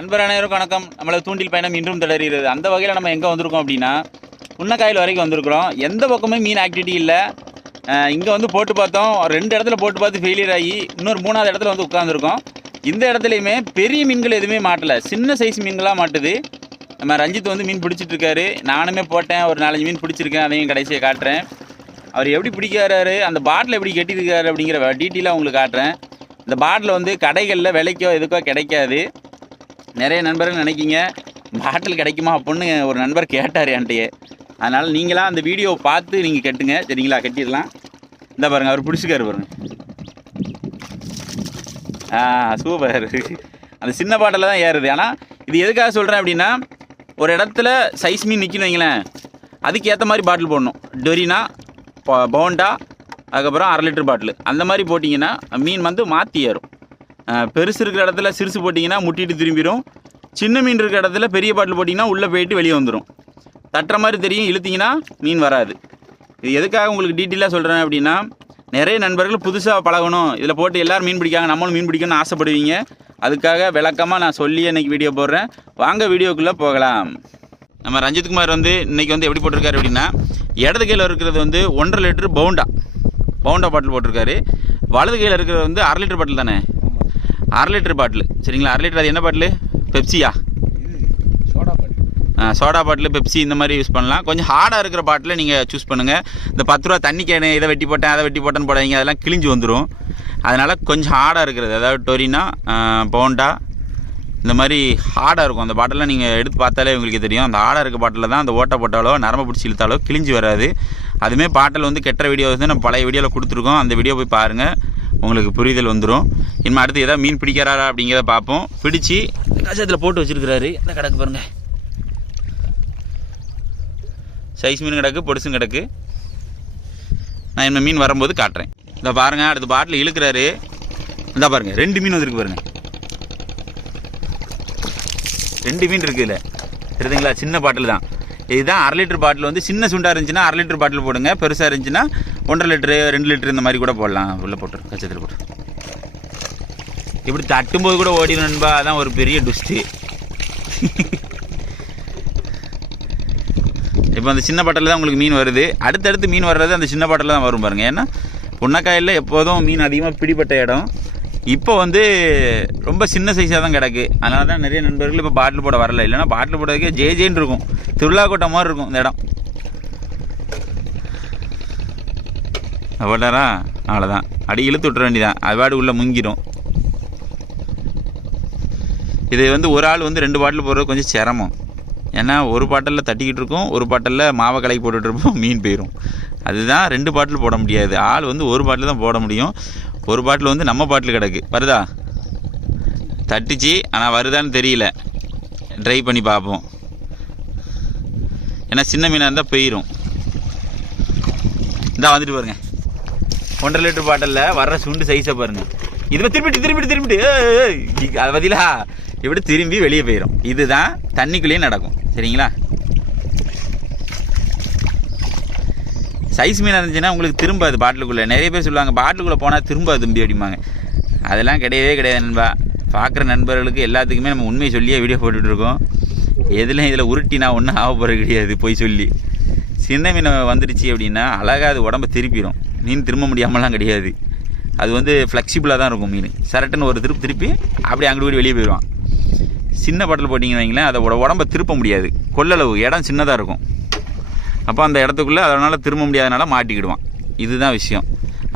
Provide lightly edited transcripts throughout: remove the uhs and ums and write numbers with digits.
நண்பர் அனைவருக்கும் வணக்கம். நம்மளை தூண்டில் பயணம் இன்றும் தொடர்கிறது. அந்த வகையில் நம்ம எங்கே வந்திருக்கோம் அப்படின்னா புன்னக்காயில் வரைக்கும் வந்திருக்கிறோம். எந்த பக்கமே மீன் ஆக்டிவிட்டி இல்லை. இங்கே வந்து போட்டு பார்த்தோம், 2 இடத்துல போட்டு பார்த்து ஃபெயிலியர் ஆகி இன்னொரு 3வது இடத்துல வந்து உட்காந்துருக்கோம். இந்த இடத்துலையுமே பெரிய மீன்கள் எதுவுமே மாட்டலை, சின்ன சைஸ் மீன்களாக மாட்டுது. நம்ம ரஞ்சித் வந்து மீன் பிடிச்சிட்ருக்காரு. நானுமே போட்டேன், ஒரு 4-5 மீன் பிடிச்சிருக்கேன். அதையும் கடைசியை காட்டுறேன். அவர் எப்படி பிடிக்கிறாரு, அந்த பாட்டில் எப்படி கட்டியிருக்காரு அப்படிங்கிற டீட்டெயிலாக உங்களுக்கு காட்டுறேன். இந்த பாட்டில் வந்து கடைகளில் விலைக்கோ எதுக்கோ கிடைக்காது. நிறைய நண்பர்கள் நினைக்கிங்க பாட்டில் கிடைக்குமா அப்படின்னு ஒரு நண்பர் கேட்டார் என்கிட்டயே. அதனால் நீங்களாம் அந்த வீடியோவை பார்த்து நீங்கள் கட்டுங்க, சரிங்களா? கட்டிடலாம். இந்த பாருங்கள், அவர் பிடிச்சிக்காரு பாருங்கள். சூப்பர். அந்த சின்ன பாட்டில் தான் ஏறுது. ஆனால் இது எதுக்காக சொல்கிறேன் அப்படின்னா, ஒரு இடத்துல சைஸ் மீன் நிற்கணும் வைங்களேன், அதுக்கு ஏற்ற மாதிரி பாட்டில் போடணும். டொரினா, போண்டா, அதுக்கப்புறம் 1/2 லிட்டர் பாட்டில் அந்த மாதிரி போட்டிங்கன்னா மீன் வந்து மாற்றி ஏறும். பெருசு இருக்கிற இடத்துல சிறுசு போட்டிங்கன்னா முட்டிட்டு திரும்பிடும். சின்ன மீன் இருக்கிற இடத்துல பெரிய பாட்டில் போட்டிங்கன்னா உள்ளே போயிட்டு வெளியே வந்துடும். தட்டுற மாதிரி தெரியும், இழுத்திங்கன்னா மீன் வராது. இது எதுக்காக உங்களுக்கு டீட்டெயிலாக சொல்கிறேன் அப்படின்னா, நிறைய நண்பர்கள் புதுசாக பழகணும், இதில் போட்டு எல்லோரும் மீன் பிடிக்காங்க, நம்மளும் மீன் பிடிக்கணும்னு ஆசைப்படுவீங்க. அதுக்காக விளக்கமாக நான் சொல்லி இன்றைக்கி வீடியோ போடுறேன். வாங்க வீடியோக்குள்ளே போகலாம். நம்ம ரஞ்சித்குமார் வந்து இன்றைக்கி வந்து எப்படி போட்டிருக்காரு அப்படின்னா, இடது கையில் இருக்கிறது வந்து 1/2 லிட்டர் பவுண்டா பாட்டில் போட்டிருக்காரு. வலது கையில் இருக்கிறது வந்து 1/2 லிட்டர் பாட்டில் தானே, 1/2 லிட்டர் பாட்டில், சரிங்களா? 1/2 லிட்டர் அது என்ன பாட்டில்? பெப்சியா? சோடா பாட்டில், பெப்சி இந்த மாதிரி யூஸ் பண்ணலாம். கொஞ்சம் ஹார்டாக இருக்கிற பாட்டில் நீங்கள் சூஸ் பண்ணுங்கள். இந்த 10 ரூபா தண்ணி கேனு இதை வெட்டி போட்டேன் அதை வெட்டி போட்டேன்னு போடாதீங்க, அதெல்லாம் கிழிஞ்சு வந்துடும். அதனால் கொஞ்சம் ஹார்டாக இருக்கிறது, அதாவது டொரினா, போண்டா, இந்த மாதிரி ஹார்டாக இருக்கும் அந்த பாட்டிலாம் நீங்கள் எடுத்து பார்த்தாலே உங்களுக்கு தெரியும். அந்த ஹார்டாக இருக்க பாட்டில் தான் அந்த ஓட்டை போட்டாலோ நரம்பு பிடிச்சி இழுத்தாலோ கிழிஞ்சு வராது. அதுவுமே பாட்டில் வந்து கெட்டுற வீடியோ வந்து நம்ம பழைய வீடியோவில் கொடுத்துருக்கோம். அந்த வீடியோ போய் பாருங்கள், உங்களுக்கு புரிதல் வந்துடும். இனிமேல் அடுத்து எதாவது மீன் பிடிக்கிறாரா அப்படிங்கிறத பார்ப்போம். பிடிச்சி கஷத்தில் போட்டு வச்சுருக்கிறாரு. இந்த கிடக்கு பாருங்கள், சைஸ் மீன் கிடக்கு, பொடிசும் கிடக்கு. நான் இந்த மீன் வரும்போது காட்டுறேன். இந்த பாருங்கள், அடுத்து பாட்டில் இழுக்கிறாரு. இந்த பாருங்கள், 2 மீன் வந்துருக்கு பாருங்கள். 2 மீன் இருக்குது இல்லை, தெரியுதுங்களா? சின்ன பாட்டில் தான் இதுதான். 1/2 லிட்டர் பாட்டில் வந்து சின்ன சுண்டாக இருந்துச்சுன்னா 1/2 லிட்டர் பாட்டில் போடுங்க. பெருசாக இருந்துச்சுன்னா 1/2 லிட்டரு 2 லிட்டரு இந்த மாதிரி கூட போடலாம். உள்ளே போட்டுரு, கச்சத்தில் போட்டு இப்படி தட்டும்போது கூட ஓடிடணும்பா. அதான் ஒரு பெரிய டுஸ்ட்டு. இப்போ அந்த சின்ன பாட்டில் தான் உங்களுக்கு மீன் வருது. அடுத்தடுத்து மீன் வர்றது அந்த சின்ன பாட்டில் தான் வரும் பாருங்கள். ஏன்னா புன்னக்காயில் எப்போதும் மீன் அதிகமாக பிடிப்பட்ட இடம். இப்போ வந்து ரொம்ப சின்ன சைஸாக தான் கிடக்கு. அதனால தான் நிறைய நண்பர்கள் இப்போ பாட்டில் போட வரல. இல்லைனா பாட்டில் போடுறதுக்கே ஜேன்னு இருக்கும், திருவிழா கூட்டம் மாதிரி இருக்கும் இந்த இடம். போட்டாரா, அவ்வளோதான், அடி இழுத்து விட்டுற வேண்டியதான், அது பாடு உள்ளே முங்கிடும். இது வந்து ஒரு ஆள் வந்து 2 பாட்டில் போடுறது கொஞ்சம் சிரமம். ஏன்னா ஒரு பாட்டிலில் தட்டிக்கிட்டு இருக்கும், ஒரு பாட்டிலில் மாவை கலக்கி போட்டுட்ருப்போம், மீன் போயிடும். அதுதான் 2 பாட்டில் போட முடியாது. ஆள் வந்து ஒரு பாட்டில் தான் போட முடியும். ஒரு பாட்டில் வந்து நம்ம பாட்டில் கிடக்கு, வருதா? தட்டிச்சு, ஆனால் வருதான்னு தெரியல. ட்ரை பண்ணி பார்ப்போம். ஏன்னா சின்ன மீனாக இருந்தால் போயிடும். இந்தா வந்துட்டு பாருங்க, 1/2 லிட்டர் பாட்டிலில் வர்ற சுண்டு சைஸை பாருங்கள். இது திரும்பிட்டு அது பதிலா இப்படி திரும்பி வெளியே போயிடும். இதுதான் தண்ணிக்குள்ளேயே நடக்கும், சரிங்களா? சைஸ் மீனாக இருந்துச்சுன்னா உங்களுக்கு திரும்பாது பாட்டிலுக்குள்ளே. நிறைய பேர் சொல்லுவாங்க பாட்டிலுக்குள்ளே போனால் திரும்பாது தம்பி அப்படிம்பாங்க. அதெல்லாம் கிடையவே கிடையாது நண்பா. பார்க்குற நண்பர்களுக்கு எல்லாத்துக்குமே நம்ம உண்மையை சொல்லியே வீடியோ போட்டுட்ருக்கோம். எதுலையும் இதில் உருட்டி நான் ஒன்றும் ஆக போகிறது கிடையாது போய் சொல்லி. சின்ன மீன் வந்துடுச்சு அப்படின்னா அழகாக அது உடம்பை திருப்பிடும். மீன் திரும்ப முடியாமலாம் கிடையாது. அது வந்து ஃப்ளெக்சிபிளாக தான் இருக்கும் மீன். சரட்டுன்னு ஒரு திருப்பி அப்படி அங்கிட்டு போய் வெளியே போயிடுவான். சின்ன பாட்டில் போட்டிங்கன்னு வைங்களேன், அதை உடம்பை திருப்ப முடியாது. கொள்ளளவு இடம் சின்னதாக இருக்கும். அப்போ அந்த இடத்துக்குள்ளே அதனால் திரும்ப முடியாதனால மாட்டிக்கிடுவான். இதுதான் விஷயம்.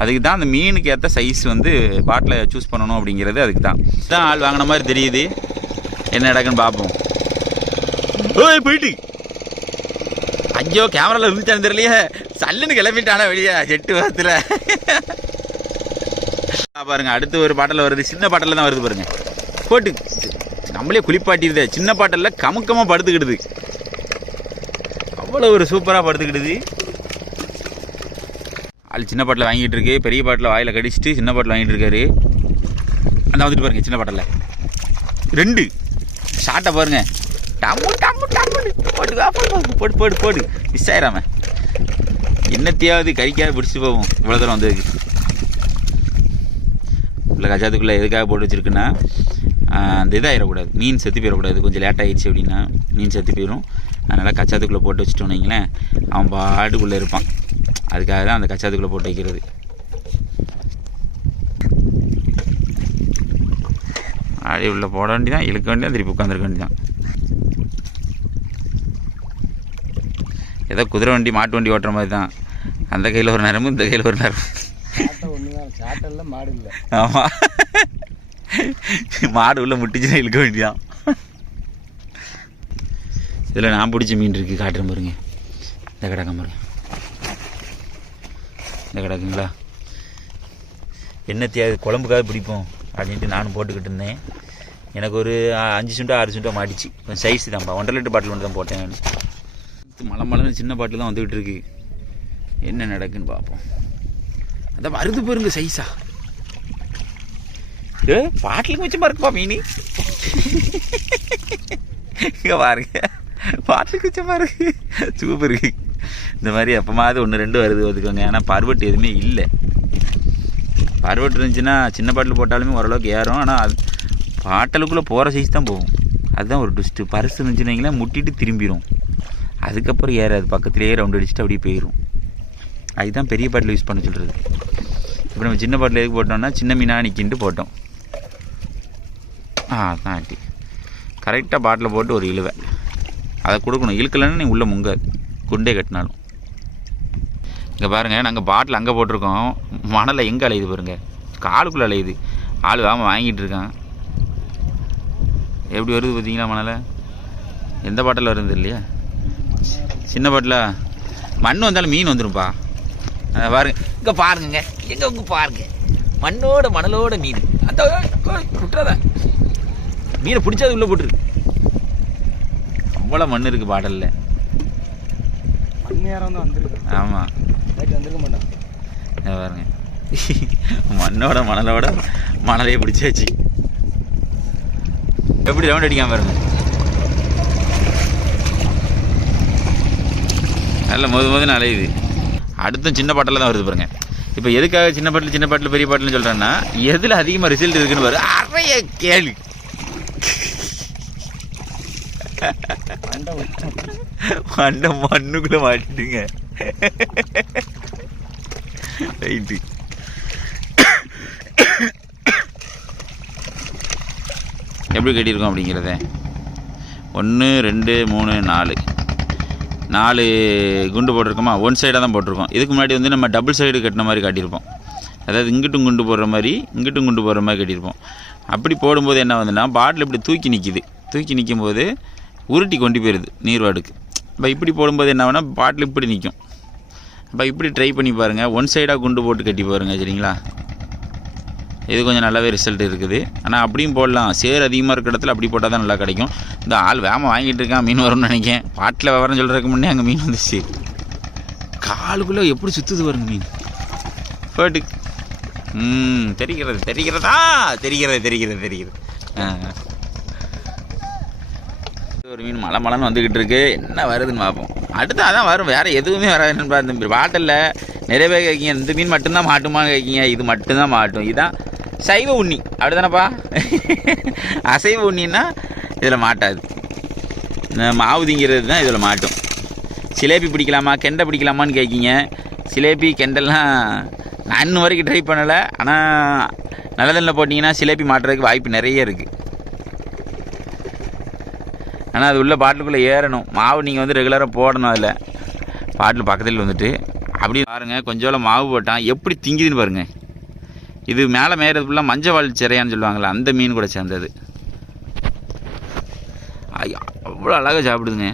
அதுக்கு தான் அந்த மீனுக்கு ஏற்ற சைஸ் வந்து பாட்டிலை சூஸ் பண்ணணும் அப்படிங்கிறது. அதுக்கு தான் ஆள் வாங்கின மாதிரி தெரியுது. என்ன நடக்குன்னு பார்ப்போம். போயிட்டு ஐயோ கேமராவில் இருந்துச்சான்னு தெரியலையே, சல்லுன்னு கிளம்பிட்டானா வெளியே செட்டு வாரத்தில். பாருங்க, அடுத்து ஒரு பாட்டில் வருது. சின்ன பாட்டில் தான் வருது பாருங்க. போட்டு நம்மளே குளிப்பாட்டிடுது. சின்ன பாட்டில் கமுக்கமாக படுத்துக்கிடுது. அவ்வளோ ஒரு சூப்பராக படுத்துக்கிடுது. ஆள் சின்ன பாட்டில் வாங்கிட்டு இருக்கு. பெரிய பாட்டில் வாயில் கடிச்சிட்டு சின்ன பாட்டில் வாங்கிட்டு இருக்காரு. அந்த வந்துட்டு பாருங்க, சின்ன பாட்டில் 2 ஷார்ட்டை பாருங்க. டம்மு டம்மு டம்முன்னு போட்டு போட்டு போடு மிஸ் ஆயிடாம. என்னத்தையாவது கறிக்காவது பிடிச்சிட்டு போவோம். இவ்வளோ தூரம் வந்ததுக்கு உள்ள கஜாத்துக்குள்ளே எதுக்காக போட்டு வச்சுருக்குன்னா அந்த இதாகிடக்கூடாது, மீன் செத்து போயிடக்கூடாது. கொஞ்சம் லேட் ஆகிடுச்சு அப்படின்னா மீன் செத்து போயிடும். அதனால் கச்சாத்துக்குள்ளே போட்டு வச்சுட்டோன்னு வைங்களேன், அவன் பாட்டுக்குள்ளே இருப்பான். அதுக்காக தான் அந்த கச்சாத்துக்குள்ளே போட்டு வைக்கிறது. ஆடி உள்ளே போட வேண்டியதான், இழுக்க வேண்டியதான், திருப்பி உட்காந்துருக்க வேண்டியதான். ஏதோ குதிரை வண்டி மாட்டு வண்டி ஓட்டுற மாதிரி தான். அந்த கையில் ஒரு நேரமும் இந்த கையில் ஒரு நேரம். ஆமாம், மாடு உள்ள முட்டிச்சுன்னா இழுக்க வேண்டியதான். இதில் நான் பிடிச்ச மீன் இருக்குது, காட்டுறேன் பாருங்க. இந்த கிடக்க பாருங்க, இந்த கிடக்குங்களா. என்னத்தையாவது குழம்புக்காக பிடிப்போம் அப்படின்ட்டு நானும் போட்டுக்கிட்டு இருந்தேன். எனக்கு ஒரு 5 சுண்டா 6 சுண்டா மாட்டிச்சு. கொஞ்சம் சைஸ் தான்ப்பா, 1.5 லிட்டர் பாட்டில் ஒன்று தான் போட்டேன் நான். மலை சின்ன பாட்டில் தான் வந்துக்கிட்டு இருக்கு. என்ன நடக்குன்னு பார்ப்போம். அதான் வருது பாருங்க சைஸா. பாட்டிலுக்கு வச்சு பாருங்கப்பா மீன். இங்கே பாருங்க, பாட்டிலுக்கு வச்ச பாருங்க, சூப்பர். இந்த மாதிரி எப்போமாவது 1-2 வருது ஒதுக்குவாங்க. ஆனால் பருவட்டு எதுவுமே இல்லை. பருவட்டு இருந்துச்சுன்னா சின்ன பாட்டில் போட்டாலுமே ஓரளவுக்கு ஏறும். ஆனால் அது பாட்டலுக்குள்ளே போகிற சைஸ் தான் போகும். அதுதான் ஒரு ட்விஸ்ட்டு. பரிசு இருந்துச்சுன்னா முட்டிட்டு திரும்பிடும். அதுக்கப்புறம் ஏறாது, பக்கத்துலேயே ரவுண்ட் அடிச்சுட்டு அப்படியே போயிடும். அதுதான் பெரிய பாட்டில் யூஸ் பண்ண சொல்கிறது. இப்போ நம்ம சின்ன பாட்டில் எதுக்கு போட்டோம்னா சின்ன மீனாக நிற்கின்ட்டு போட்டோம். அதான் ஆட்டி கரெக்டாக பாட்டில் போட்டு ஒரு இழுவை அதை கொடுக்கணும். இழுக்கலைன்னு நீ உள்ளே முங்காது, குண்டே கட்டினாலும். இங்கே பாருங்கள், நாங்கள் பாட்டில் அங்கே போட்டிருக்கோம். மணலை எங்கே அலையுது பாருங்கள், காலுக்குள்ளே அலையுது. ஆள் வாங்க வாங்கிட்டு இருக்கான். எப்படி வருது பார்த்தீங்களா மணலை? எந்த பாட்டில் வருது இல்லையா? சின்ன பாட்டில் மண் வந்தாலும் மீன் வந்துடும்ப்பா. பாருங்க, இங்கே பாருங்க, எங்கே உங்க பாருங்க, மண்ணோட மணலோட மீன். அந்த விட்டுறத மீனை பிடிச்சது உள்ளே போட்டுருக்கு. அவ்வளோ மண் இருக்குது பாட்டலில். ஆமாம், பாருங்க, மண்ணோட மணலோட மணலையே பிடிச்சாச்சு. எப்படி ரவுண்ட் அடிக்காம பாருங்க. நல்ல முதன்னு அலையுது. அடுத்தும் சின்ன பாட்டில் தான் வருது பாருங்க. இப்போ எதுக்காக சின்ன பாட்டில் பெரிய பாட்டில்னு சொல்கிறேன்னா, எதில் அதிகமாக ரிசல்ட் இருக்குன்னு பாரு. அறைய கேளு, மண்டை மண்ணுக்குள்ளே மாட்டிட்டுங்க. ரைட்டு, எப்படி கட்டியிருக்கோம் அப்படிங்கிறத 1 2 3 4 குண்டு போட்டிருக்கோமா. ஒன் சைடாக தான் போட்டிருக்கோம். இதுக்கு முன்னாடி வந்து நம்ம டபுள் சைடு கட்டின மாதிரி காட்டியிருப்போம். அதாவது இங்கிட்டும் குண்டு போடுற மாதிரி இங்கிட்டும் குண்டு போடுற மாதிரி கட்டியிருப்போம். அப்படி போடும்போது என்ன வந்துன்னா, பாட்டில் இப்படி தூக்கி நிற்கிது. தூக்கி நிற்கும் போது உருட்டி கொண்டு போயிடுது நீர்வாடுக்கு. இப்போ இப்படி போடும்போது என்ன ஆகுனா, பாட்டில் இப்படி நிற்கும். அப்போ இப்படி ட்ரை பண்ணி பாருங்கள், ஒன் சைடாக குண்டு போட்டு கட்டி பாருங்கள், சரிங்களா? இது கொஞ்சம் நல்லாவே ரிசல்ட் இருக்குது. ஆனால் அப்படியும் போடலாம், சேர் அதிகமாக இருக்கிற இடத்துல அப்படி போட்டால் தான் நல்லா கிடைக்கும். இந்த ஆள் வேகமாக வாங்கிட்டு இருக்கான், மீன் வரும்னு நினைக்கேன். பாட்டில் விவரம் சொல்கிறதுக்கு முன்னே அங்கே மீன் வந்துச்சு. காலுக்குள்ளே எப்படி சுற்றுது பாருங்க மீன். போட்டு தெரிகிறதா? தெரிகிறது. ஒரு மீன் மலைன்னு வந்துக்கிட்டு இருக்கு. என்ன வருதுன்னு பார்ப்போம். அடுத்து அதான் வரும், வேறு எதுவுமே வராதுன்னு பார்த்து. பாட்டிலில் நிறைய பேர் கேட்கீங்க, இந்த மீன் மட்டும்தான் மாட்டுமான்னு கேட்கீங்க. இது மட்டும்தான் மாட்டும். இதுதான் சைவ உண்ணி, அப்படி தானேப்பா? அசைவ உண்ணின்னா இதில் மாட்டாது. மாவுதிங்கிறது தான் இதில் மாட்டும். சிலேபி பிடிக்கலாமா, கெண்டை பிடிக்கலாமான்னு கேட்கீங்க. சிலேபி கெண்டெல்லாம் நான் இன்னும் வரைக்கும் ட்ரை பண்ணலை. ஆனால் நல்ல தண்ணில் போட்டிங்கன்னா சிலேபி மாட்டுறதுக்கு வாய்ப்பு நிறைய இருக்குது. ஆனால் அது உள்ள பாட்டிலுக்குள்ளே ஏறணும். மாவு நீங்கள் வந்து ரெகுலராக போடணும். அதில் பாட்டில் பக்கத்தில் வந்துட்டு அப்படி பாருங்கள், கொஞ்சம் மாவு போட்டான் எப்படி திங்குதுன்னு பாருங்கள். இது மேலே மேறது ஃபுல்லாக மஞ்சள் சிறையான்னு சொல்லுவாங்களே, அந்த மீன் கூட சேர்ந்தது. அவ்வளோ அழகாக சாப்பிடுதுங்க.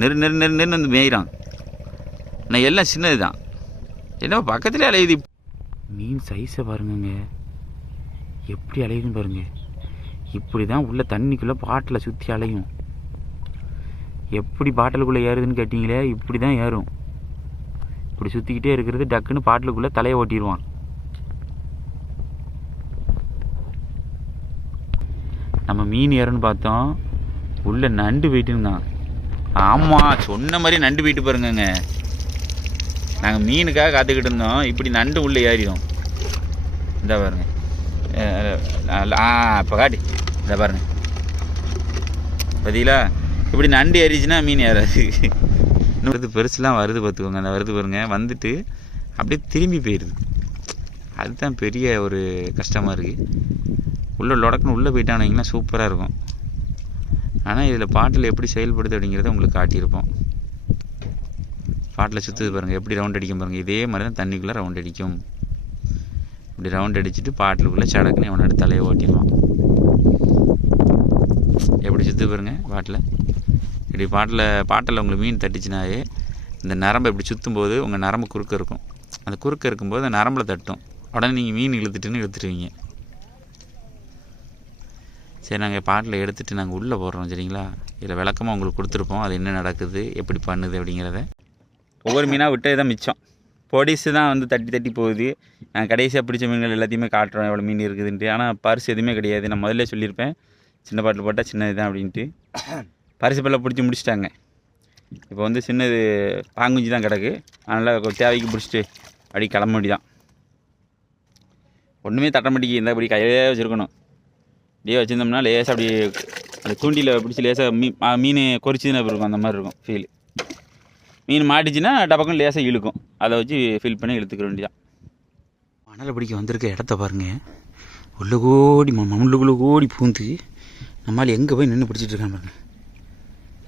நெரு வந்து மேயிறான். நான் எல்லாம் சின்னது தான், என்ன பக்கத்துலேயே அலையுது. மீன் சைஸை பாருங்கங்க, எப்படி அலையுதுன்னு பாருங்கள். இப்படி தான் உள்ள தண்ணிக்குள்ளே பாட்டில் சுற்றி அலையும். எப்படி பாட்டிலுக்குள்ளே ஏறுதுன்னு கேட்டிங்களே, இப்படி தான் ஏறும். இப்படி சுற்றிக்கிட்டே இருக்கிறது, டக்குன்னு பாட்டிலுக்குள்ளே தலையை ஓட்டிடுவான். நம்ம மீன் ஏறன்னு பார்த்தோம், உள்ளே நண்டு போயிட்டுங்க. ஆமாம், சொன்ன மாதிரி நண்டு போயிட்டு பாருங்கங்க. நாங்கள் மீனுக்காக காத்துக்கிட்டு இருந்தோம், இப்படி நண்டு உள்ளே ஏறிடும். இந்த பாருங்க, இப்போ காட்டி இதை பாருங்க பார்த்தீங்களா, இப்படி நண்டு ஏறிச்சுன்னா மீன் ஏறாது. இன்னொரு பெருசுலாம் வருது பார்த்துக்கோங்க, அந்த வருது பாருங்க, வந்துட்டு அப்படியே திரும்பி போயிடுது. அதுதான் பெரிய ஒரு கஷ்டமாக இருக்குது. உள்ளே லொடக்குன்னு உள்ளே போயிட்டானுங்கன்னா சூப்பராக இருக்கும். ஆனால் இதில் பாட்டில் எப்படி செயல்படுது அப்படிங்கிறத உங்களுக்கு காட்டியிருப்போம். பாட்டில் சுற்றுது பாருங்கள், எப்படி ரவுண்ட் அடிக்கும் பாருங்கள். இதே மாதிரி தான் தண்ணிக்குள்ளே ரவுண்ட் அடிக்கும். இப்படி ரவுண்ட் அடிச்சுட்டு பாட்டிலுக்குள்ளே சடக்குன்னு அவனோட தலையை ஓட்டிடுவான். எப்படி சுற்று பாருங்கள் பாட்டில். இப்படி பாட்டில் உங்களுக்கு மீன் தட்டிச்சுனாவே இந்த நரம்பை இப்படி சுற்றும் போது உங்கள் நரம்பு குறுக்க இருக்கும். அந்த குறுக்க இருக்கும்போது அந்த நரம்பில் தட்டும், உடனே நீங்கள் மீன் இழுத்துருவீங்க. சரி, நாங்கள் பாட்டில் எடுத்துகிட்டு நாங்கள் உள்ளே போடுறோம் சரிங்களா. இதில் விளக்கமாக உங்களுக்கு கொடுத்துருப்போம், அது என்ன நடக்குது எப்படி பண்ணுது அப்படிங்கிறத. ஒவ்வொரு மீனாக விட்டது தான் மிச்சம். பொடிசு தான் வந்து தட்டி போகுது. நான் கடைசியாக பிடிச்ச மீன்கள் எல்லாத்தையுமே காட்டுறோம் எவ்வளோ மீன் இருக்குதுன்ட்டு. ஆனால் பரிசு எதுவுமே கிடையாது. நான் முதல்ல சொல்லியிருப்பேன், சின்ன பாட்டில் போட்டால் சின்னது தான் அப்படின்ட்டு. பரிசு பல்ல பிடிச்சி முடிச்சிட்டாங்க. இப்போ வந்து சின்னது பாங்குஞ்சி தான் கிடக்கு. அதனால் தேவைக்கு பிடிச்சிட்டு அப்படி கிளம்ப வேண்டிதான். ஒன்றுமே தட்ட மாட்டேங்கி இருந்தால் இப்படி கையிலே வச்சுருக்கணும். இப்படியே வச்சுருந்தோம்னா லேசாக அப்படி அந்த தூண்டியில் பிடிச்சி லேசாக மீன் கொறிச்சுதுன்னு இருக்கும், அந்த மாதிரி இருக்கும் ஃபீல். மீன் மாட்டிச்சுன்னா டபக்குன்னு லேசாக இழுக்கும், அதை வச்சு ஃபில் பண்ணி இழுத்துக்க வேண்டியதான். மணலை பிடிக்க வந்திருக்க இடத்த பாருங்கள். உள்ளுக்குள்ளே கோடி பூந்து நம்மளால் எங்கே போய் நின்று பிடிச்சிட்டு இருக்கான் பாருங்க.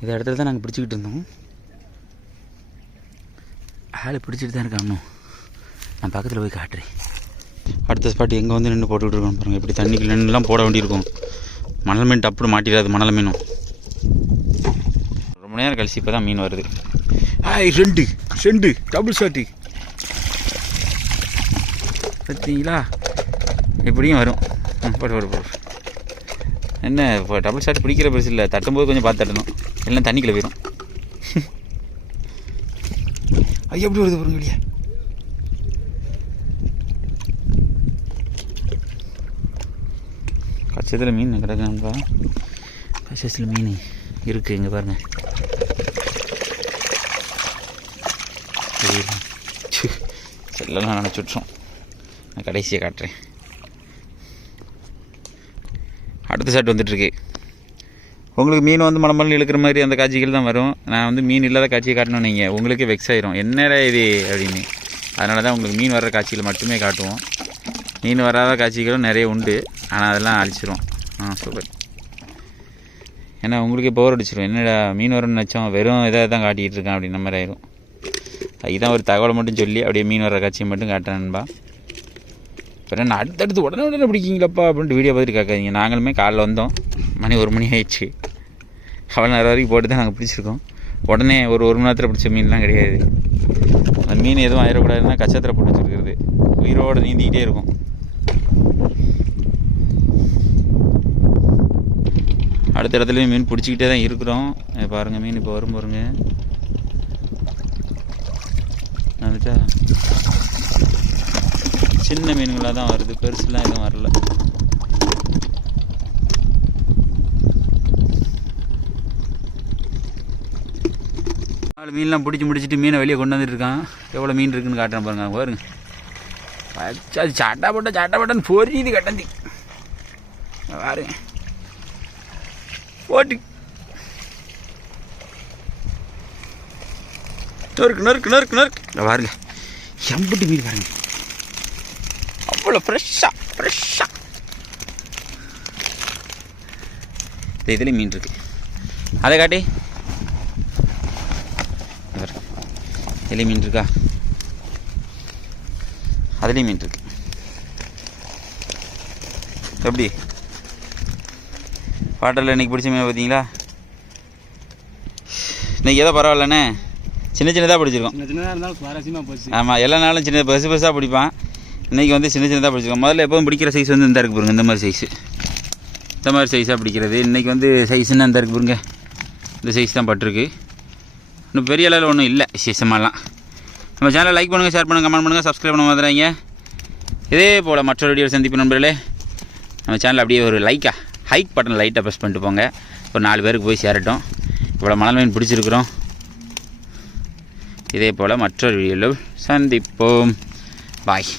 இந்த இடத்துல தான் நாங்கள் பிடிச்சிக்கிட்டு இருந்தோம். ஆள் பிடிச்சிட்டு தான் இருக்கான். நான் பக்கத்தில் போய் காட்டுறேன். அடுத்த ஸ்பாட் எங்கே வந்து நின்று போட்டுக்கிட்டு இருக்கோம் பாருங்கள். இப்படி தண்ணிக்கு நின்றுலாம் போட வேண்டியிருக்கும். மணல் மீன் டப்புடு மாட்டிடாது. மணல் மீனும் ரொம்ப நேரம் கழிச்சு இப்போ தான் மீன் வருது. ரெண்டு டபுள் ஷாட்டு பார்த்தீங்களா, எப்படியும் வரும். போடு என்ன இப்போ டபுள் ஷாட் பிடிக்கிற பெருசு இல்லை, தட்டும்போது கொஞ்சம் பார்த்து தட்டணும், எல்லாம் தண்ணிக்குள்ளே போயிடும். அது எப்படி வருது பாருங்க வெளியே. கச்சத்தில் மீன் கிடக்குப்பா. கச்சத்தில் மீன் இருக்குது இங்கே பாருங்கள். செல்லலாம் நினச்சிட்றோம். நான் கடைசியை காட்டுறேன். அடுத்த ஷாட் வந்துட்டுருக்கு. உங்களுக்கு மீன் வந்து மலமல்னு இழுக்கிற மாதிரி அந்த காட்சிகள் தான் வரும். நான் வந்து மீன் இல்லாத காட்சியை காட்டணும், நீங்கள் உங்களுக்கு வெக்ஸ் ஆயிரும், என்னடா இது அப்படின்னு. அதனால தான் உங்களுக்கு மீன் வர்ற காட்சிகள் மட்டுமே காட்டுவோம். மீன் வராத காட்சிகளும் நிறைய உண்டு, ஆனால் அதெல்லாம் அழிச்சிரும். சூப்பர். ஏன்னா உங்களுக்கு போர் அடிச்சிடும், என்னடா மீன் வரும்னு நினச்சோம், வெறும் இதாக தான் காட்டிகிட்டு இருக்கேன் அப்படின்ற மாதிரி ஆயிரும். இதுதான் ஒரு தகவலை மட்டும் சொல்லி அப்படியே மீன் வர காட்சியை மட்டும் காட்டுறேன்பா. இப்போ நான் அடுத்தடுத்து உடனே பிடிக்கிங்களப்பா அப்படின்ட்டு வீடியோ பார்த்துட்டு கேட்காதீங்க. நாங்களுமே காலைல வந்தோம், மணி 1 மணி ஆயிடுச்சு. அவ்வளோ நேரம் வரைக்கும் போட்டு தான் நாங்கள் பிடிச்சிருக்கோம். உடனே ஒரு மணி நேரத்தில் பிடிச்ச மீன்லாம் கிடையாது. அந்த மீன் எதுவும் ஆயிடக்கூடாதுன்னா கச்சத்தில் போட்டு வச்சுருக்கிறது, உயிரோடு நீந்திக்கிட்டே இருக்கும். அடுத்த இடத்துலையும் மீன் பிடிச்சிக்கிட்டே தான் இருக்கிறோம். பாருங்கள் மீன் இப்போ வரும் பாருங்க. வந்துட்டா சின்ன மீன்களாக தான் வருது, பெருசுலாம் எதுவும் வரல. நாலு மீன்லாம் முடிச்சுட்டு மீனை வெளியே கொண்டு வந்துட்டு இருக்கான். எவ்வளோ மீன் இருக்குன்னு காட்டுறேன் பாருங்க. பாருங்க அது சாட்டாப்பட்டன்னு பொரியுது கட்டந்தி பாருங்க. போட்டு நொறுக்கு பாருங்க. எம்பட்டு மீன் பாருங்க, அவ்வளோ ஃப்ரெஷ்ஷாக. இதுலேயும் மீன் இருக்கு, அதை காட்டி. இதுலேயும் மீன் இருக்கா, அதுலேயும் மீன் இருக்கு. எப்படி பாட்டில் இன்றைக்கி பிடிச்ச மீன் பார்த்தீங்களா? இன்றைக்கி எதோ பரவாயில்லண்ணே, சின்னதாக பிடிச்சிருக்கோம். சின்னதாக இருந்தாலும் சுவாரஸ்யமாக போச்சு. ஆமாம், எல்லா நாளும் பெருசாக பிடிப்பான். இன்றைக்கி வந்து சின்னதாக பிடிச்சிருக்கோம். முதல்ல எப்போவும் பிடிக்கிற சைஸ் வந்து இந்த இருக்கு பாருங்க, இந்த மாதிரி சைஸாக பிடிக்கிறது. இன்றைக்கி வந்து சைஸுன்னு இந்த இருக்கு பாருங்க, இந்த சைஸ் தான் பட்டிருக்கு. இன்னும் பெரிய அளவில் ஒன்றும் இல்லை விசேஷமாலாம். நம்ம சேனலை லைக் பண்ணுங்கள், ஷேர் பண்ணுங்கள், கமெண்ட் பண்ணுங்கள், சப்ஸ்கிரைப் பண்ண வந்துடுறீங்க. இதே போல் மற்றொரு வீடியோ சந்திப்பு நண்பர்களே. நம்ம சேனல் அப்படியே ஒரு ஹைக் பட்டன் லைட்டாக ப்ரெஸ் பண்ணிட்டு போங்க, ஒரு 4 பேருக்கு போய் சேரட்டும். இவ்வளோ மணல் மீன் பிடிச்சிருக்கிறோம். இதே போல் மற்றொரு வீடியோவில் சந்திப்போம். பாய்.